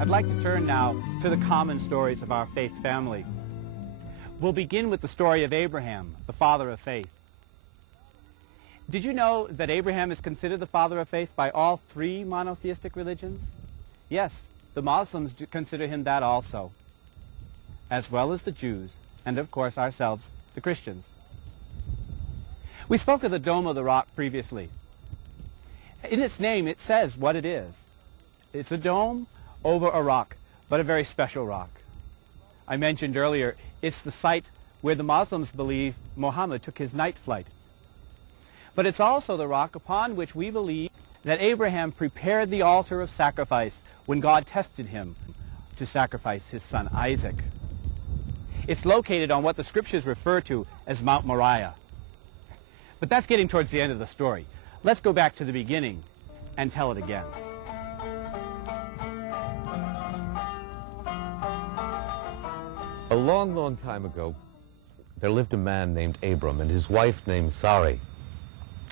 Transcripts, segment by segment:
I'd like to turn now to the common stories of our faith family. We'll begin with the story of Abraham, the father of faith. Did you know that Abraham is considered the father of faith by all three monotheistic religions? Yes, the Muslims consider him that also, as well as the Jews, and of course ourselves, the Christians. We spoke of the Dome of the Rock previously. In its name, it says what it is. It's a dome over a rock, but a very special rock. I mentioned earlier, it's the site where the Muslims believe Muhammad took his night flight. But it's also the rock upon which we believe that Abraham prepared the altar of sacrifice when God tested him to sacrifice his son Isaac. It's located on what the scriptures refer to as Mount Moriah. But that's getting towards the end of the story. Let's go back to the beginning and tell it again. A long, long time ago, there lived a man named Abram and his wife named Sarai.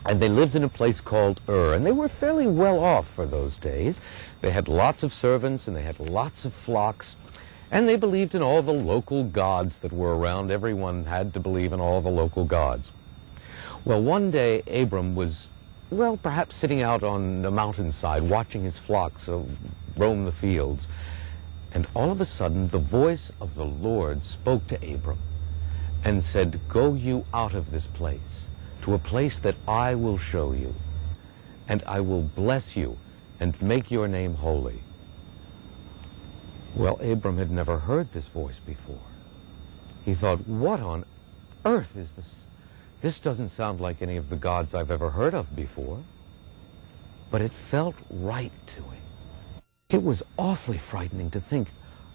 And they lived in a place called Ur, and they were fairly well off for those days. They had lots of servants and they had lots of flocks, and they believed in all the local gods that were around. Everyone had to believe in all the local gods. Well, one day Abram was, well, perhaps sitting out on a mountainside watching his flocks roam the fields. And all of a sudden, the voice of the Lord spoke to Abram and said, "Go you out of this place to a place that I will show you, and I will bless you and make your name holy." Well, Abram had never heard this voice before. He thought, what on earth is this? This doesn't sound like any of the gods I've ever heard of before. But it felt right to him. It was awfully frightening to think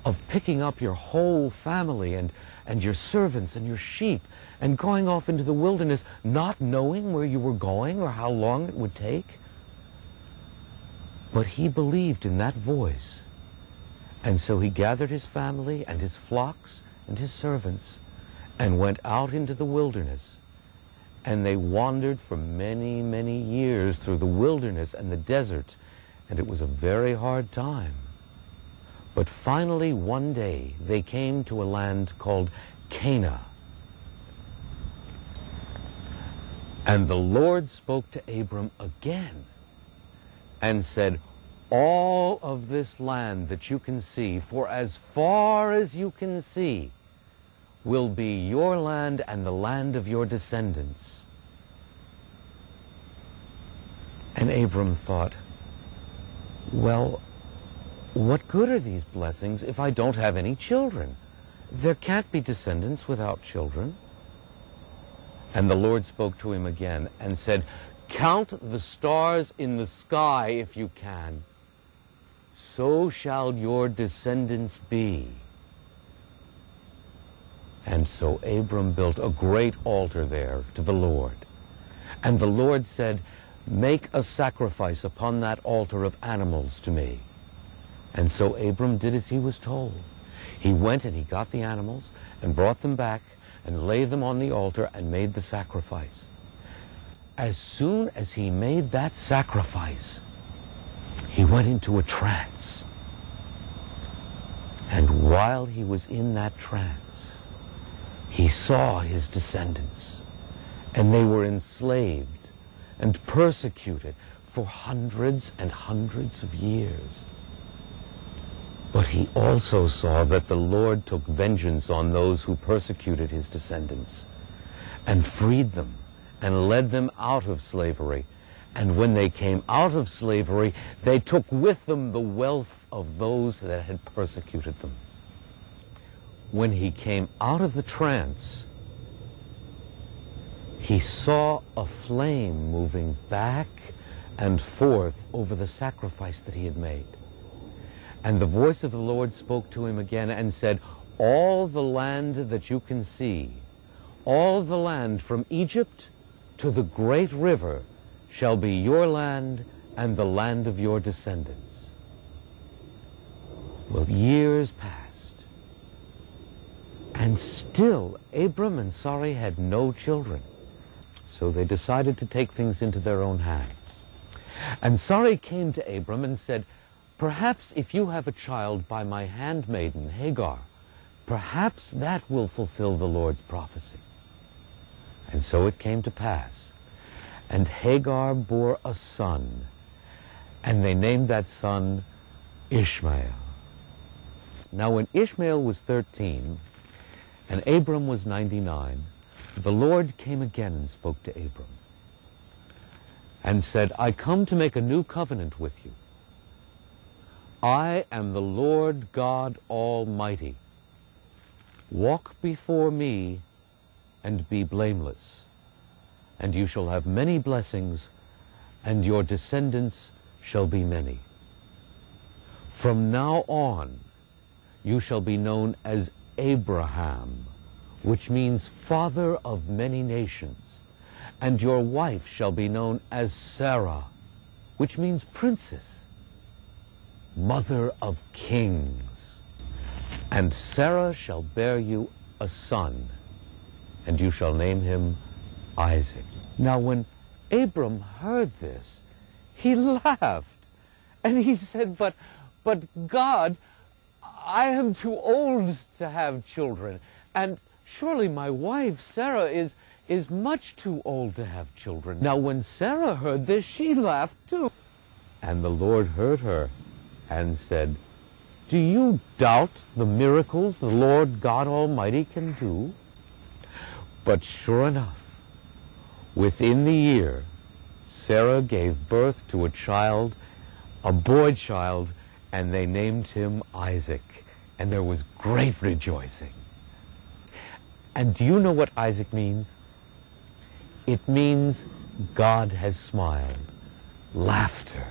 of picking up your whole family and your servants and your sheep and going off into the wilderness, not knowing where you were going or how long it would take. But he believed in that voice. And so he gathered his family and his flocks and his servants and went out into the wilderness. And they wandered for many, many years through the wilderness and the desert. And it was a very hard time. But finally, one day, they came to a land called Canaan. And the Lord spoke to Abram again and said, "All of this land that you can see, for as far as you can see, will be your land and the land of your descendants." And Abram thought, well, what good are these blessings if I don't have any children? There can't be descendants without children. And the Lord spoke to him again and said, "Count the stars in the sky if you can. So shall your descendants be." And so Abram built a great altar there to the Lord. And the Lord said, "Make a sacrifice upon that altar of animals to me." And so Abram did as he was told. He went and he got the animals and brought them back and laid them on the altar and made the sacrifice. As soon as he made that sacrifice, he went into a trance. And while he was in that trance, he saw his descendants, and they were enslaved and persecuted for hundreds and hundreds of years. But he also saw that the Lord took vengeance on those who persecuted his descendants and freed them and led them out of slavery. And when they came out of slavery, they took with them the wealth of those that had persecuted them. When he came out of the trance, he saw a flame moving back and forth over the sacrifice that he had made. And the voice of the Lord spoke to him again and said, "All the land that you can see, all the land from Egypt to the great river shall be your land and the land of your descendants." Well, years passed, and still Abram and Sarai had no children. So they decided to take things into their own hands. And Sarai came to Abram and said, perhaps if you have a child by my handmaiden Hagar, perhaps that will fulfill the Lord's prophecy. And so it came to pass. And Hagar bore a son, and they named that son Ishmael. Now when Ishmael was 13, and Abram was 99, the Lord came again and spoke to Abram, and said, I come to make a new covenant with you. I am the Lord God Almighty. Walk before me and be blameless, and you shall have many blessings, and your descendants shall be many. From now on, you shall be known as Abraham, which means father of many nations, and your wife shall be known as Sarah, which means princess, mother of kings. And Sarah shall bear you a son, and you shall name him Isaac. Now when Abram heard this, he laughed, and he said, but God, I am too old to have children, and surely my wife Sarah is much too old to have children. Now when Sarah heard this, she laughed too. And the Lord heard her and said, do you doubt the miracles the Lord God Almighty can do? But sure enough, within the year, Sarah gave birth to a child, a boy child, and they named him Isaac. And there was great rejoicing. And do you know what Isaac means? It means God has smiled, laughter.